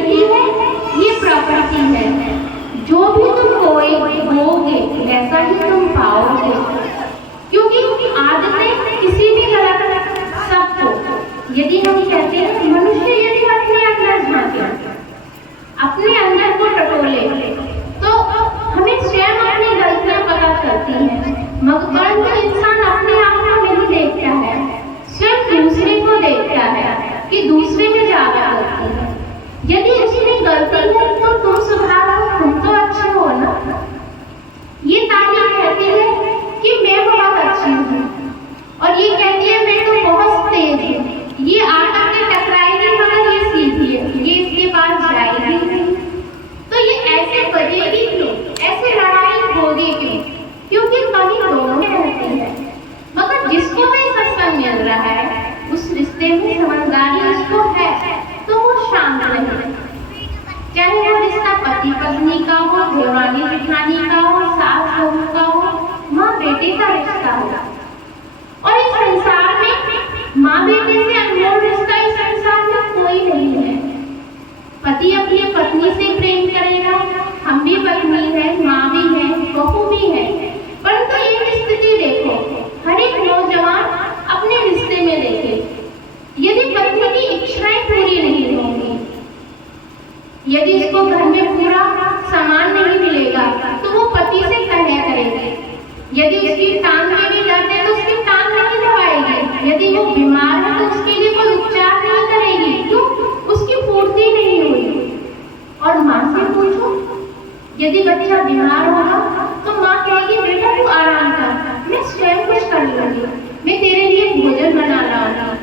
नियति है, ये प्रकृति है। जो भी तुम बोओगे वैसा ही तुम पाओगे, क्योंकि आदतें किसी भी गलत सबको, यदि हम कहते हैं मनुष्य यदि अपने अंदर झांके, अपने अंदर को टटोले, तो हमें स्वयं अपनी गलतियां पता चलती हैं। मगर इंसान अपने आप को नहीं देखता है, स्वयं दूसरे को देखता है कि दूसरे में ज्यादा गलती है। यदि उसमें गलती है तो तुम सुधारो, तुम तो अच्छे हो ना। ये ताली कहती है कि मैं बहुत अच्छी हूँ, और ये कहती है मैं तो बहुत तेज हूँ। ये आकर के टकराएगी मगर ये सीधी है, ये इसके पास जाएगी नहीं। तो ये ऐसे बजेगी क्यों, ऐसे लड़ाई होगी क्यों? क्योंकि कहीं दोनों रहती है। मगर जिसको भी सत्संग मिल रहा है, उस रिश्ते में समझदारी उसको है, तो वो शांत रहे। चाहे वो रिश्ता पति पत्नी का हो, देवरानी जेठानी का हो, सास बहू का हो, माँ बेटे का रिश्ता हो। और इस संसार में माँ बेटे से अनमोल रिश्ता इस संसार में कोई नहीं है। पति अपनी पत्नी से प्रेम करेगा, हम भी पत्नी है, माँ भी है, बहू भी है। परंतु एक स्थिति देखो, हर एक नौजवान अपने रिश्ते में देखे, यदि पत्नी की इच्छाएं पूरी नहीं होंगी, यदि इसको घर में पूरा सामान नहीं मिलेगा, तो वो पति से कन्या करेगी। यदि उसकी टांग में भी दर्द है तो उसकी टांग नहीं दबाएगी। यदि वो बीमार है तो उसके लिए कोई उपचार नहीं करेगी, क्यों? उसकी पूर्ति नहीं हुई। और माँ से पूछो, यदि बच्चा बीमार होगा तो माँ कहेगी बेटा तू आराम कर, मैं स्वयं कुछ कर लूंगी, मैं तेरे लिए भोजन बना लाऊंगी।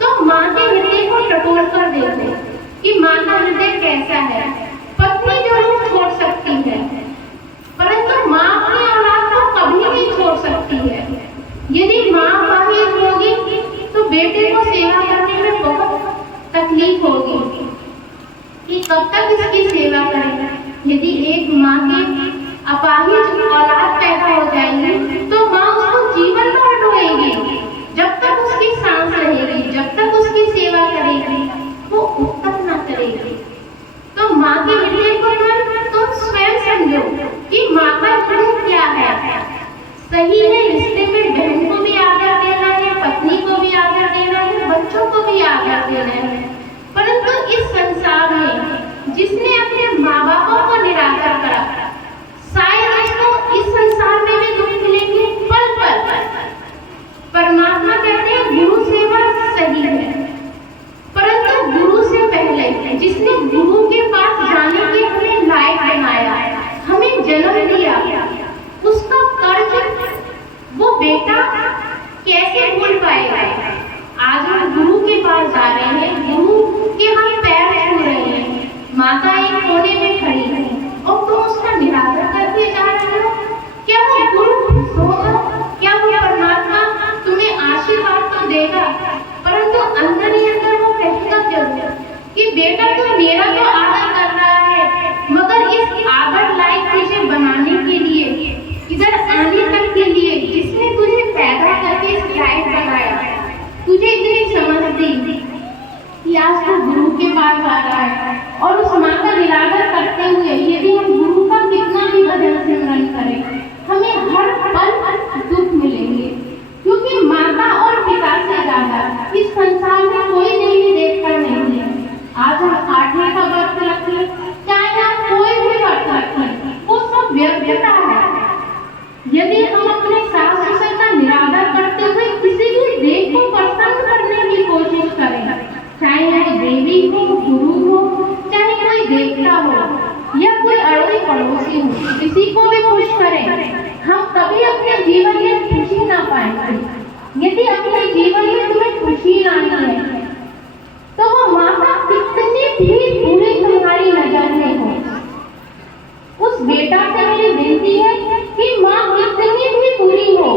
तो माँ के हृदय को टटोल कर देखो कि माँ का हृदय कैसा है। पत्नी जरूर छोड़ सकती है, परंतु माँ अपनी औलाद को कभी नहीं छोड़ सकती है। यदि माँ अपाहिज होगी तो बेटे को सेवा करने में बहुत तकलीफ होगी कि कब तक इसकी सेवा करें। यदि एक माँ के अपाहिज औलाद पैदा हो जाएगी तो माँ उसको जीवन भर ढोएगी, जब तक उसकी सांस रहेगी, जब तक उसकी सेवा करेगी, वो अब तक ना करेगी। तो माँ के हृदय को तुम स्वयं समझो कि माँ का गुण क्या है। सही है, रिश्ते में बहन को भी आदर देना है, पत्नी को भी आदर देना है, बच्चों को भी आदर देना है। परंतु इस संसार में जिसने अपने माँ बापों को निरादर करा, शायद उसको इस संसार में भी दुख मिलेंगे पल पल। परमात्मा कहते हैं गुरु सेवा सही है, परंतु गुरु से पहले जिसने गुरु के पास जाने के हमें लायक बनाया, हमें जन्म दिया, उसका कर्ज वो बेटा कैसे भूल पाएगा। आज हम गुरु के पास जा रहे हैं, गुरु के हम पैर छू रहे हैं, माता एक कोने में खड़ी है और तुम उसका निरादर करके जा रहे हो। क्या वो गुरु खुश होगा? क्या वो परमात्मा तुम्हें आशीर्वाद तो देगा, परंतु अंदर ही अंदर वो कहेगा जरूर कि बेटा तू मेरा तो आदर कर रहा है, मगर इस आदर लायक तुझे बनाने के लिए, इधर आने तक के लिए जिसने तुझे पैदा करके इस लायक बनाया, तुझे इतनी समझ दी कि आज तू गुरु के पास आ रहा है। और उस माँ का निरादर करते हुए यदि हम गुरु का कितना भी भजन सिमरन करें, हमें हर पल दुख मिलेंगे, क्योंकि माता और पिता से ज्यादा इस संसार में कोई देवी देवता नहीं है। आज हम आठवें का व्रत रखें, चाहे आप कोई भी व्रत रखें, वो सब व्यर्थता है। यदि हम अपने सास ससुर का निरादर करते हुए किसी भी देव को प्रसन्न करने की कोशिश करें, चाहे वह देवी हो, गुरु हो, चाहे कोई देवता हो या कोई अड़ोसी पड़ोसी हो, किसी को भी खुश करें, हम कभी अपने जीवन में खुशी ना पाएंगे। यदि अपने जीवन में तुम्हें खुशी आनी है तो वो माता कितनी भी बुरी तुम्हारी नजर में हो, उस बेटा से मेरी विनती है कि माँ कितनी भी बुरी हो,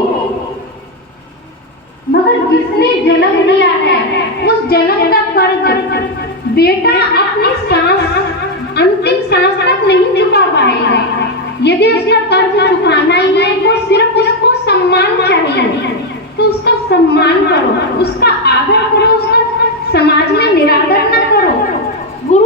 मगर जिसने जन्म लिया है उस जन्म का कर्ज बेटा अपनी सांस, अंतिम सांस तक नहीं चुका पाएगा। यदि उसका कर्ज चुकाना ही है तो सिर्फ उसको सम्मान चाहिए, तो उसका सम्मान करो, उसका आदर करो, उसका समाज में निरादर न करो। गुरु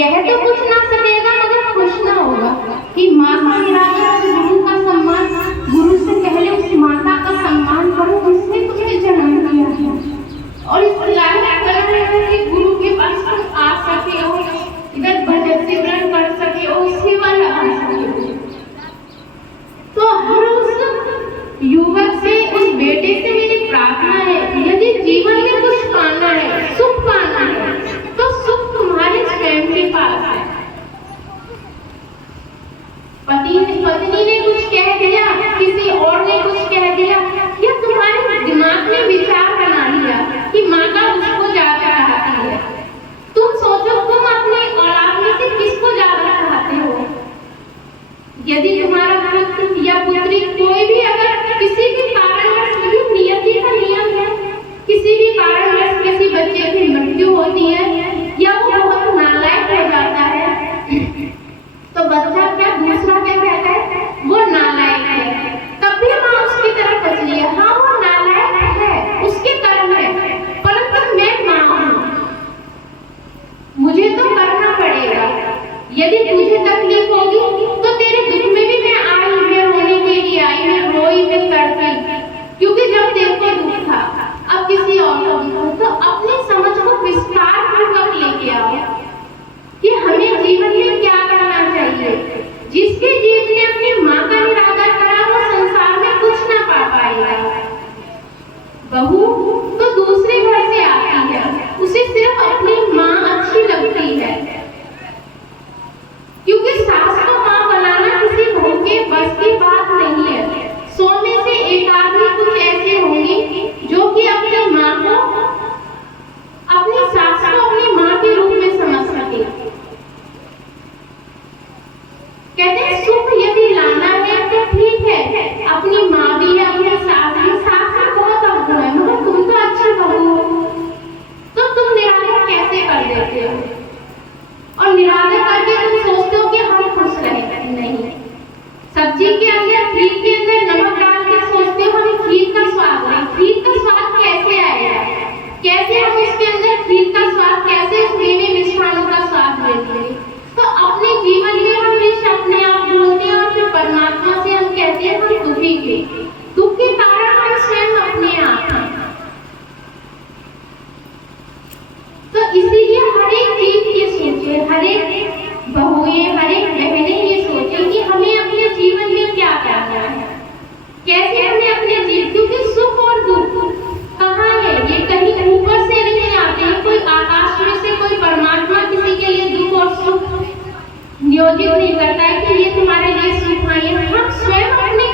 कह तो कुछ ना सकेगा मगर खुश ना होगा कि माँ का निरादर और गुरु का सम्मान, गुरु से पहले उस माता का सम्मान करो जिसने तुझे जन्म दिया है और इस लायक बनाया है कि गुरु के पास तुम आ सके हो, इधर भजन सिमरन कर सके हो, सेवा लगा सके। तो हर उस युवक से, उस बेटे से मेरी प्रार्थना है, यदि जीवन में कुछ पाना है, सुख पाना है, तो सुख तुम्हारे स्वयं के पास है। पत्नी ने कुछ कह दिया, किसी और ने कुछ कह दिया, या तुम्हारे दिमाग में विचार बना लिया कि माँ का उसको ज्यादा चाहती है। तुम सोचो तुम अपने औलाद में से किसको ज्यादा चाहते हो। यदि तुम्हारा पुत्र या पुत्री कोई भी अगर किसी भी कारणवश, नियति का नियम है, किसी भी कारणवश किसी बच्चे की मृत्यु होती है या वो बहुत नालायक हो जाता है, तो बच्चा क्या दूसरा क्या कहता है, वो नालायक है। तब भी माँ उसकी तरफ बचली है, हाँ वो नालायक है, उसके कर्म है, परंतु मैं माँ हूँ, मुझे तो करना पड़ेगा। यदि तुझे तकलीफ होगी तो तेरे दुख में भी मैं आई, मैं रोने के लिए आई, मैं रोई, मैं तड़पी, क्योंकि जब देखो दुख था, अब किसी और को दुख, तो अपनी समझ को विस्तार पूर्वक लेके आओ कि हमें जीवन में क्या करना चाहिए। जिसके जीव ने अपनी माँ का निरादर करा वो संसार में कुछ ना पा पाएगा। बहू तो दूसरे घर से आती है, उसे सिर्फ अपनी माँ अच्छी लगती है, क्योंकि सास को माँ बनाना किसी बहू के बस की बात नहीं है। 100 में से एक आदमी कुछ ऐसे होंगे जो कि अपनी माँ को, अपनी सास को अपनी माँ के रूप में समझ सके। कहते हैं सुख यदि लाना है तो ठीक है, अपनी माँ भी है, अपनी सास भी, सास में बहुत अवगुण है, मगर तुम तो अच्छी बहू हो, तो तुम निरादर कैसे कर देते हो। और निरादर करके तुम सोचते हो कि हम खुश रहे, नहीं। सब्जी के अंदर, खीर के अंदर नमक डाल के सोचते हो हमें खीर का स्वाद है, खीर का स्वाद कैसे आएगा, कैसे हम इसके अंदर खीर का स्वाद, कैसे उस मेवे मिष्ठानों का स्वाद लेंगे। तो अपने जीवन में हम ये अपने आप बोलते हैं और फिर परमात्मा से हम कहते हैं हम दुखी के, दुख के कारण हम स्वयं अपने आप हैं। तो इसीलिए हर एक जीव ये सोचे, हर एक बहुएं, हर एक बहनें ये सोचे कि हमें अपने जीवन में क्या करना है, कैसे हमें अपने जीवन, क्योंकि सुख और दुख कहाँ है, ये कहीं ऊपर से नहीं आते हैं, कोई आकाश में से कोई परमात्मा किसी के लिए दुख और सुख नियोजित नहीं करता है कि ये तुम्हारे लिए सुख है। हम स्वयं अपने